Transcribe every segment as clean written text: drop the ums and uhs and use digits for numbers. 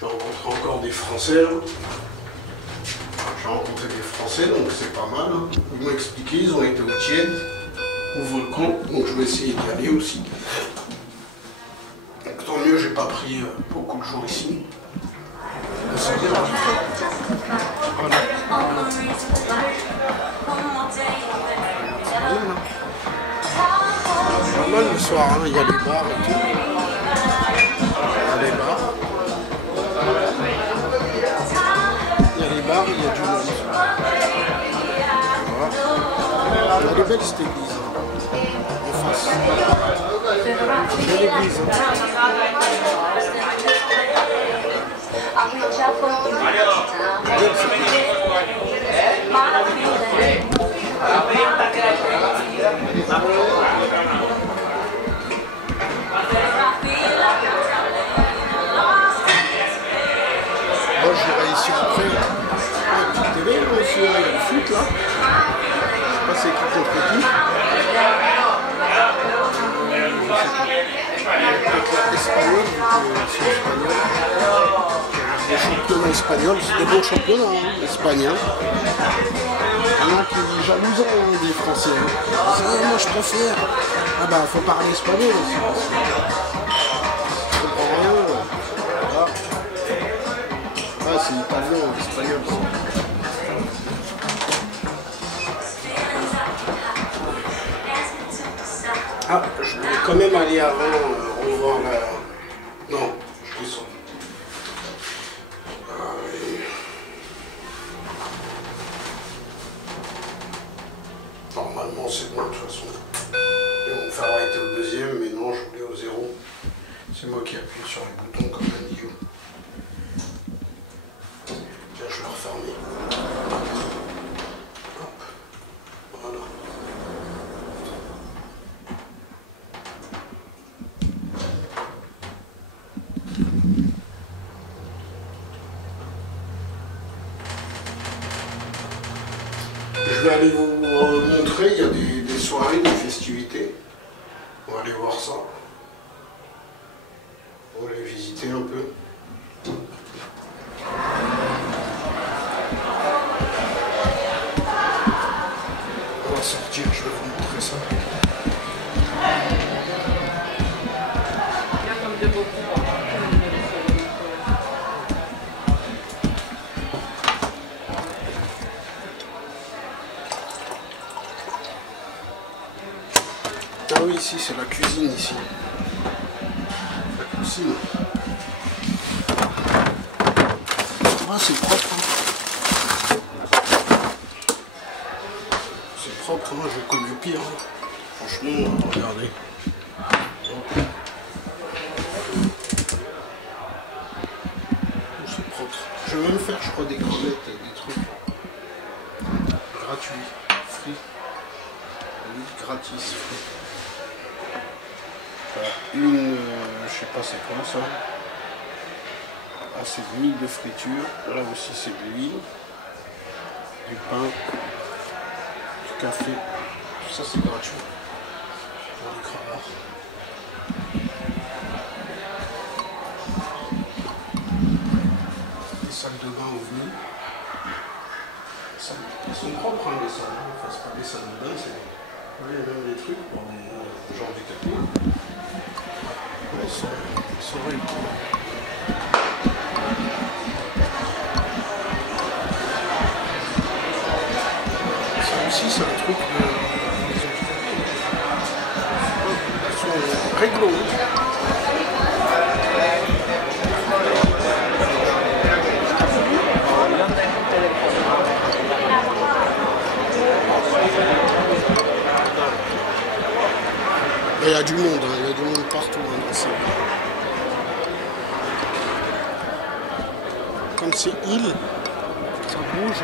J'ai rencontré encore des Français là. J'ai rencontré des Français, donc c'est pas mal. Hein. Ils m'ont expliqué, ils ont été au Tiède, au volcan, donc je vais essayer d'y aller aussi. Donc, tant mieux, j'ai pas pris beaucoup de jours ici. C'est bien. Voilà. Pas mal le soir, hein. Il y a les bars et tout. Il y a les bars. Il y a les bars, il y a du monde. Voilà. Elle est belle cette église. En face. Belle église. Hein. Moi j'irai ici après. Une petite télé, aussi, il y a le foot là. Je sais pas c'est qui contre qui. Espagnol, c'est espagnol. Les championnats espagnols, c'est des bons championnats, hein, espagnols. Il y en a qui sont jalousants hein, des Français. Hein. Moi je préfère. Ah bah faut parler espagnol aussi. Je comprends rien. Voilà. Ah c'est italien, espagnol. Ah, je voulais quand même aller avant revoir la... Non, je descends. Normalement c'est bon de toute façon. Ils vont me faire arrêter au deuxième, mais non, je voulais au 0. C'est moi qui appuie sur les boutons comme un idiot. Tiens, je vais le refermer. Hop. Voilà. Je vais aller vous montrer, il y a des soirées, des festivités. On va aller voir ça. On va aller visiter un peu. On va sortir, je vais vous montrer ça. Ah oui, ici c'est la cuisine ici. La cuisine. Ah, c'est propre. Hein. C'est propre, hein. J'ai connu pire. Hein. Franchement, regardez. C'est propre. Je vais même faire, je crois, des crevettes, des trucs gratuits, free. Gratis, free. Voilà. Une, je sais pas c'est quoi ça. Ah, c'est de l'huile de friture. Là aussi c'est de l'huile. Du pain. Du café. Tout ça c'est gratuit. Pour les crevards. Les salles de bain au venu. Ils sont propres hein, les salles. Enfin c'est pas des salles de bain, c'est. Il y a même des trucs pour des gens du café. Ils sont réunis. Ça aussi, c'est un truc de... Ils sont réglo. Il y a du monde, hein. Il y a du monde partout hein, dans ces villes. Comme c'est île, ça bouge.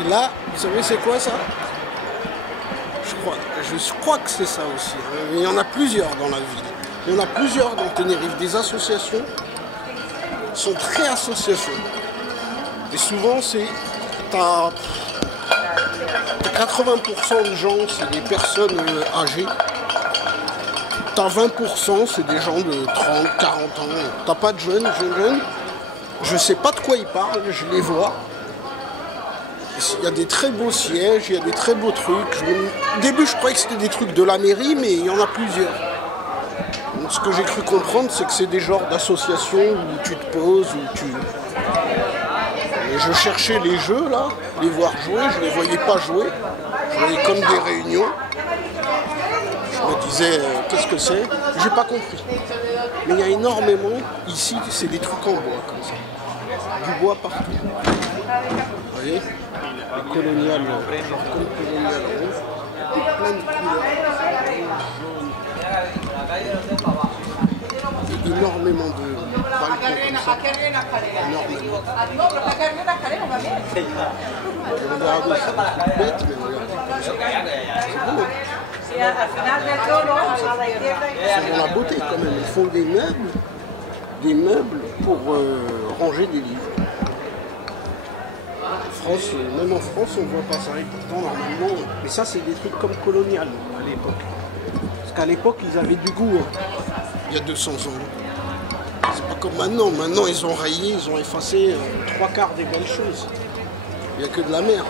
Et là, vous savez c'est quoi ça? Je crois que c'est ça aussi. Hein. Il y en a plusieurs dans la ville. Il y en a plusieurs dans Tenerife, des associations. Sont très associations. Et souvent, c'est... 80% de gens, c'est des personnes âgées. T'as 20%, c'est des gens de 30, 40 ans. T'as pas de jeunes. Je sais pas de quoi ils parlent, je les vois. Il y a des très beaux sièges, il y a des très beaux trucs. Au début, je croyais que c'était des trucs de la mairie, mais il y en a plusieurs. Donc, ce que j'ai cru comprendre, c'est que c'est des genres d'associations où tu te poses, où tu... Et je cherchais les jeux, là, les voir jouer, je les voyais pas jouer. Je voyais comme des réunions. Je me disais, qu'est-ce que c'est? J'ai pas compris. Mais il y a énormément, ici, c'est des trucs en bois, comme ça. Du bois partout. Vous voyez? Les coloniales, comme coloniales roses, plein de couleurs. Et énormément de balcons comme ça. Énormément. Regardez, c'est bête, mais regardez comme ça. C'est beau. C'est dans la beauté quand même. Ils font des meubles pour ranger des livres. France, même en France, on ne voit pas ça. Et pourtant, normalement, mais ça, c'est des trucs comme colonial à l'époque. Parce qu'à l'époque, ils avaient du goût. Hein. Il y a 200 ans. C'est pas comme maintenant. Maintenant, ils ont rayé, ils ont effacé 3/4 des belles choses. Il n'y a que de la merde.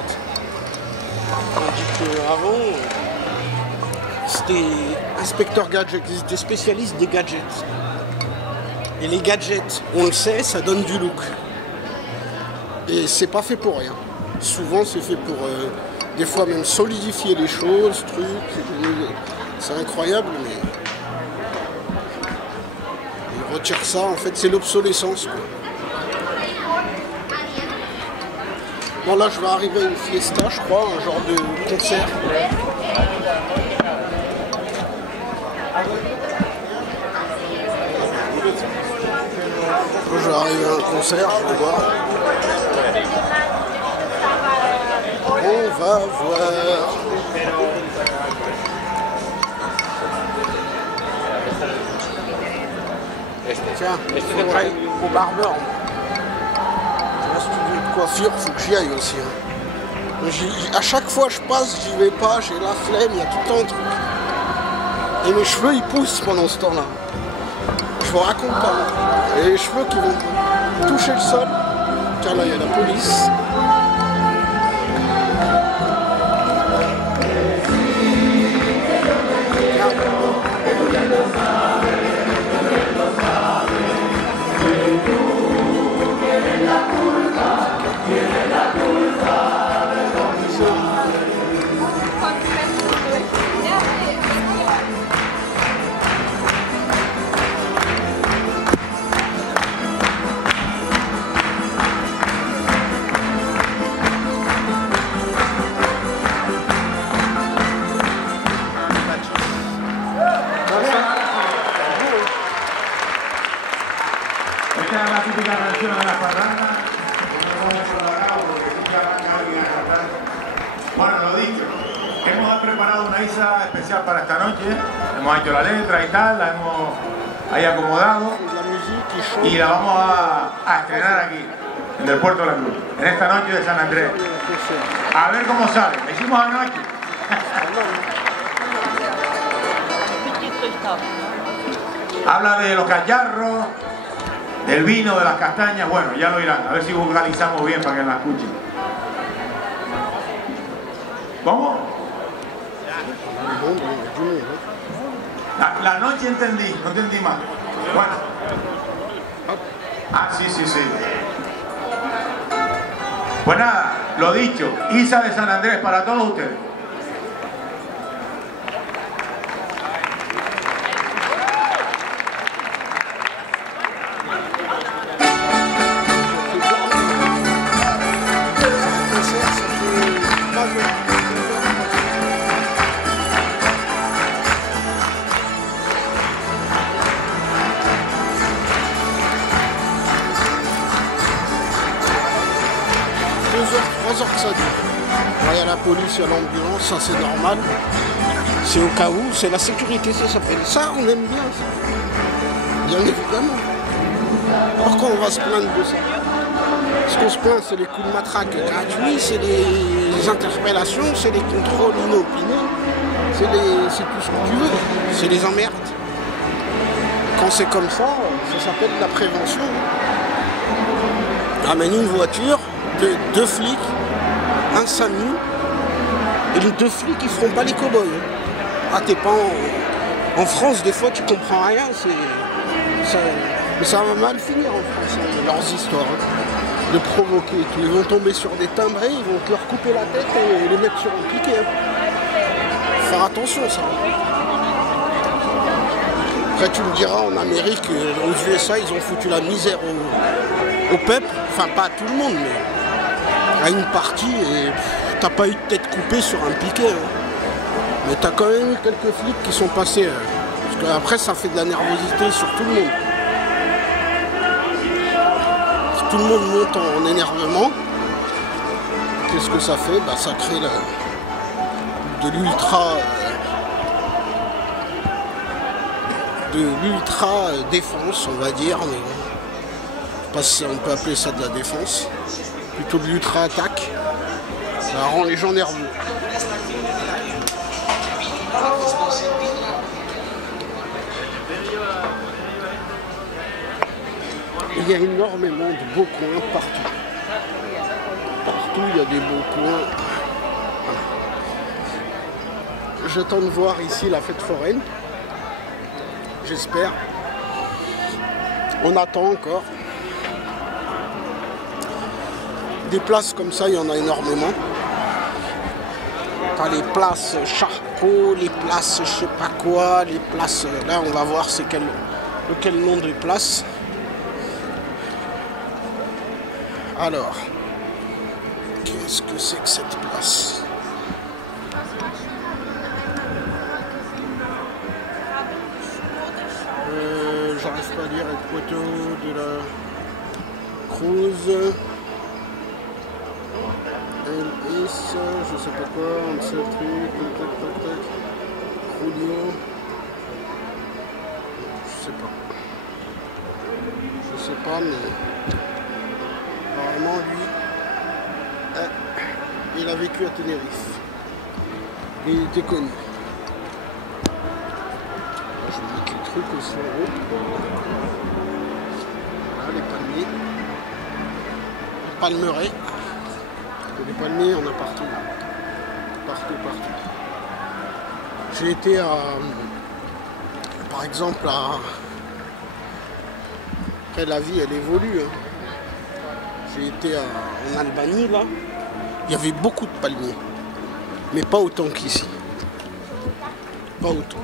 Tandis qu'avant, c'était inspecteur gadget, ils étaient spécialistes des gadgets. Et les gadgets, on le sait, ça donne du look. Et c'est pas fait pour rien. Souvent, c'est fait pour, des fois même solidifier les choses, c'est incroyable, mais ils retirent ça, en fait, c'est l'obsolescence, quoi. Bon, là, je vais arriver à une fiesta, je crois, un genre de concert. Je vais arriver à un concert, je vais voir. On va voir. Tiens, il faut que j'aille au barbeur. Un studio de coiffure, il faut que j'y aille aussi. Hein. À chaque fois je passe, j'y vais pas, j'ai la flemme, il y a tout le temps un truc. Et mes cheveux ils poussent pendant ce temps-là. Je vous raconte pas. Et les cheveux qui vont toucher le sol. Tiens, là il y a la police. Esta es la típica canción de la parranda. Bueno, lo dicho, hemos preparado una isa especial para esta noche. Hemos hecho la letra y tal, la hemos ahí acomodado y la vamos a estrenar aquí, en el Puerto de la Cruz, en esta noche de San Andrés. A ver cómo sale. La hicimos anoche. Habla de los cacharros, del vino, de las castañas, bueno, ya lo irán, a ver si vocalizamos bien para que la escuchen. ¿Cómo? La noche entendí, no entendí más. Bueno. Ah, sí, sí, sí. Pues nada, lo dicho, Isa de San Andrés para todos ustedes. Heures que ça dure. Il y a la police, il y a l'ambulance, ça c'est normal. C'est au cas où, c'est la sécurité, ça s'appelle. Ça, on aime bien ça. Bien évidemment. Pourquoi on va se plaindre de ça? Ce qu'on se plaint, c'est les coups de matraque gratuits, c'est les les interpellations, c'est les contrôles inopinés, c'est tout ce que tu veux, c'est les emmerdes. Quand c'est comme ça s'appelle de la prévention. Ramène une voiture, deux flics, un SAMU, et les deux flics ils feront pas les cow-boys. Ah, t'es pas en France, des fois tu comprends rien, mais ça va mal finir en France, leurs histoires. De provoquer et tout. Ils vont tomber sur des timbrés, ils vont te leur couper la tête et les mettre sur un piquet. Faire attention ça. Après tu me diras, en Amérique, aux USA, ils ont foutu la misère au peuple. Enfin pas à tout le monde, mais à une partie, et t'as pas eu de tête coupée sur un piquet. Mais t'as quand même eu quelques flics qui sont passés. Parce qu'après ça fait de la nervosité sur tout le monde. Tout le monde monte en énervement. Qu'est-ce que ça fait? Ça crée de l'ultra défense, on va dire. Mais je sais pas si on peut appeler ça de la défense. Plutôt de l'ultra attaque. Ça rend les gens nerveux. Il y a énormément de beaux coins partout. Partout, il y a des beaux coins. Voilà. J'attends de voir ici la fête foraine. J'espère. On attend encore. Des places comme ça, il y en a énormément. T'as les places Charcot, les places je sais pas quoi, les places... Là, on va voir c'est lequel nom de place. Alors, qu'est-ce que c'est que cette place? J'arrive pas à lire le poteau de la Cruz. LS, je sais pas quoi, un seul truc, Julio. Je sais pas, mais... Apparemment, lui, il a vécu à Tenerife. Et il était connu. Je vais mettre les trucs aussi en haut. Voilà, les palmiers. Les palmeraies. Les palmiers, on a partout. Partout. J'ai été à... Par exemple, Après, la vie, elle évolue. J'ai été en Albanie, là. Il y avait beaucoup de palmiers. Mais pas autant qu'ici. Pas autant.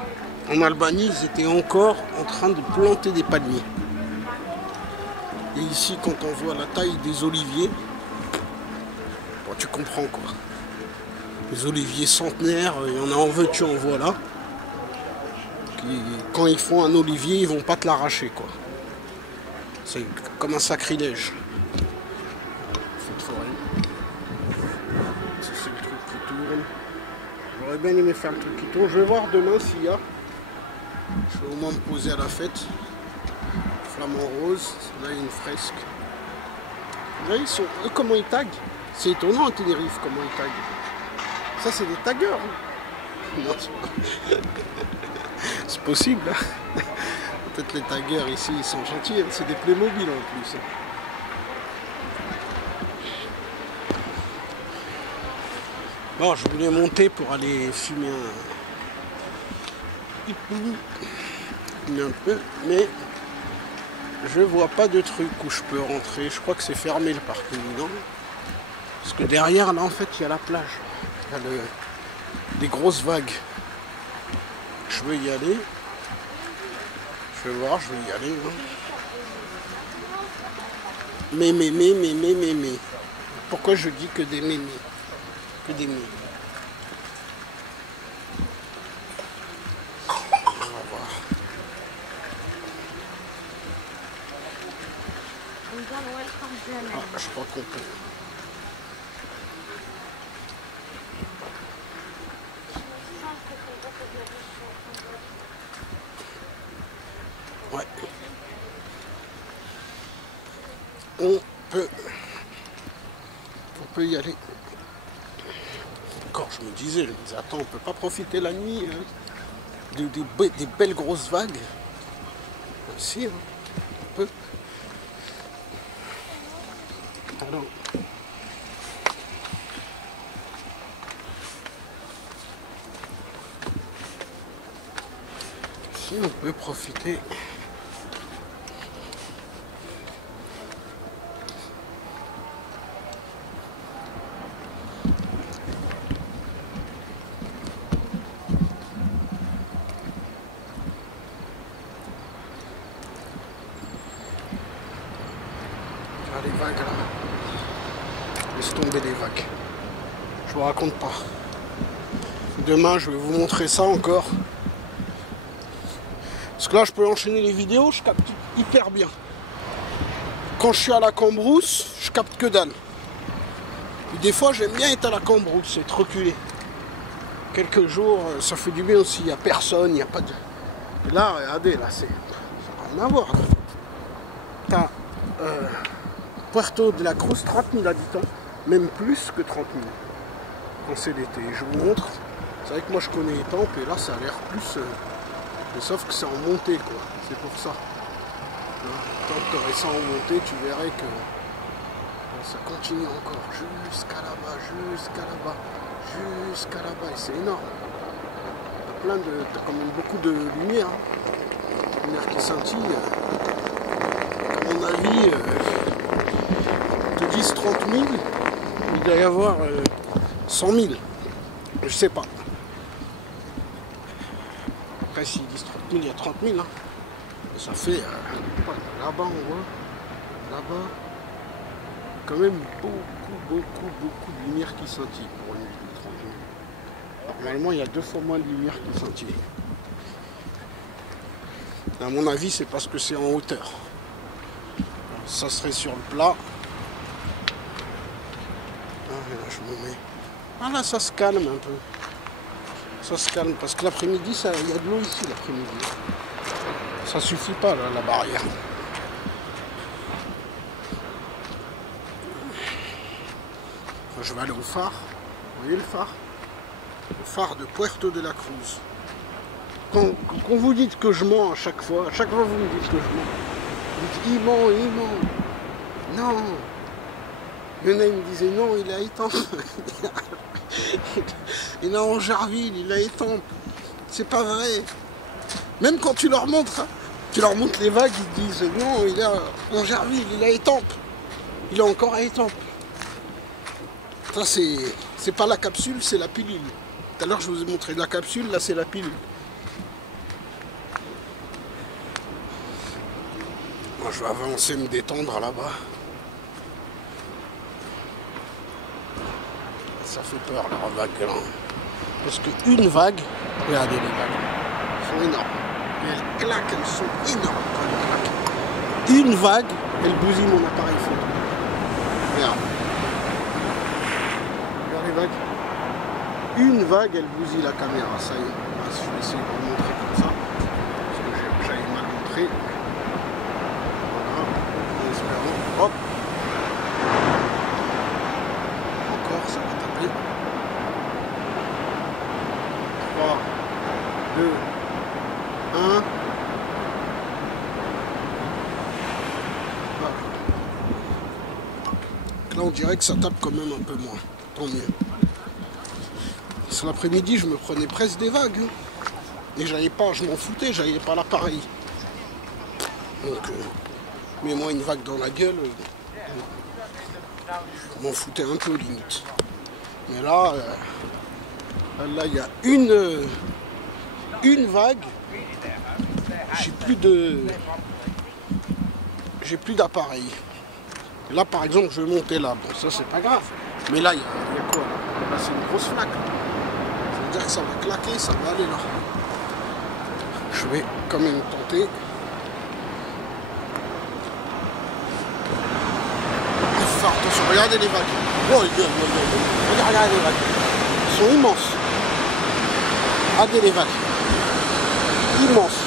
En Albanie, ils étaient encore en train de planter des palmiers. Et ici, quand on voit la taille des oliviers, bon, tu comprends quoi. Les oliviers centenaires, il y en a en veux-tu, en voilà. Quand ils font un olivier, ils vont pas te l'arracher, quoi. C'est comme un sacrilège. C'est le truc qui tourne. J'aurais bien aimé faire le truc qui tourne. Je vais voir demain s'il y a. Je vais au moins me poser à la fête. Flamant rose. Là, il y a une fresque. Là, ils sont... Eux, comment ils taguent? C'est étonnant à Tenerife, comment ils taguent. Ça, c'est des taggeurs. Non, c'est possible. Hein. Peut-être les taggeurs ici, ils sont gentils. C'est des Playmobil en plus. Bon, je voulais monter pour aller fumer un peu, mais je vois pas de truc où je peux rentrer. Je crois que c'est fermé le parking, non? Parce que derrière, là, en fait, il y a la plage. Il y a des grosses vagues. Je veux y aller. Je vais voir, je vais y aller. Hein. Mais. Pourquoi je dis que des mémés? Que des mémés. On va voir. Ah, je crois qu'on peut. Ouais. On peut y aller. encore, je me disais, attends, on peut pas profiter la nuit hein, des belles grosses vagues. Si, hein, on peut. Alors, si on peut profiter. Les vagues là, laisse tomber les vagues. Je vous raconte pas. Demain je vais vous montrer ça encore. Parce que là je peux enchaîner les vidéos, je capte hyper bien. Quand je suis à la Cambrousse, je capte que dalle. Et des fois j'aime bien être à la Cambrousse, être reculé. Quelques jours, ça fait du bien aussi, il n'y a personne, il n'y a pas de. Et là, regardez, là ça n'a rien à voir. T'as Puerto de la Cruz, 30 000 habitants, même plus que 30 000 quand c'est l'été. Je vous montre, c'est vrai que moi je connais Étampes et là ça a l'air plus, mais sauf que c'est en montée quoi, c'est pour ça. Tant que tu aurais ça en montée, tu verrais que ça continue encore jusqu'à là-bas, jusqu'à là-bas, jusqu'à là-bas, et c'est énorme. T'as quand même beaucoup de lumière, hein. Lumière qui scintille. À mon avis, 10, 30 000, il doit y avoir 100 000, je sais pas. Après s'ils disent 30 000, il y a 30 000, hein. Ça fait, là-bas on voit, là-bas, quand même beaucoup de lumière qui scintille pour une ville de 30 000. Normalement il y a 2 fois moins de lumière qui scintille. À mon avis c'est parce que c'est en hauteur. Ça serait sur le plat. Je me mets. Ah là, ça se calme un peu. Ça se calme parce que l'après-midi, il y a de l'eau ici l'après-midi. Ça suffit pas là, la barrière. Enfin, je vais aller au phare. Vous voyez le phare? Le phare de Puerto de la Cruz. Quand vous dites que je mens à chaque fois vous me dites que je mens. Vous dites il ment. Non. Il y en a, il me disait non, il est à Étampes. Il est en Jarville, il est à Étampes. C'est pas vrai. Même quand tu leur montres, les vagues, ils disent non, il est en Jarville, il est à Étampes. Il est encore à Étampes. Ça, c'est pas la capsule, c'est la pilule. Tout à l'heure, je vous ai montré la capsule, là, c'est la pilule. Moi, je vais avancer, me détendre là-bas. Ça fait peur la vague là. Parce qu'une vague, regardez les vagues, elles sont énormes. Et elles claquent, elles sont énormes quand elles claquent. Une vague, elle bousille mon appareil photo. Regarde. Regarde les vagues. Une vague, elle bousille la caméra. Ça y est. Je vais essayer de vous montrer comme ça. Parce que j'avais mal montré. Voilà. En espérant. Hop. Ça va taper. 3, 2, 1. Voilà. Là on dirait que ça tape quand même un peu moins. Tant mieux. Parce que l'après-midi je me prenais presque des vagues. Et j'avais pas, je m'en foutais, j'avais pas l'appareil. Donc mets-moi une vague dans la gueule. Je m'en foutais un peu limite. Mais là, là il y a une vague. J'ai plus d'appareil. Là par exemple je vais monter là. Bon ça c'est pas grave. Mais là il y a quoi là, c'est une grosse flaque. Ça veut dire que ça va claquer, ça va aller là. Je vais quand même tenter. Attention, regardez les vagues. Oh, regardez les vagues. Elles sont immenses. Regardez les vagues. Immenses.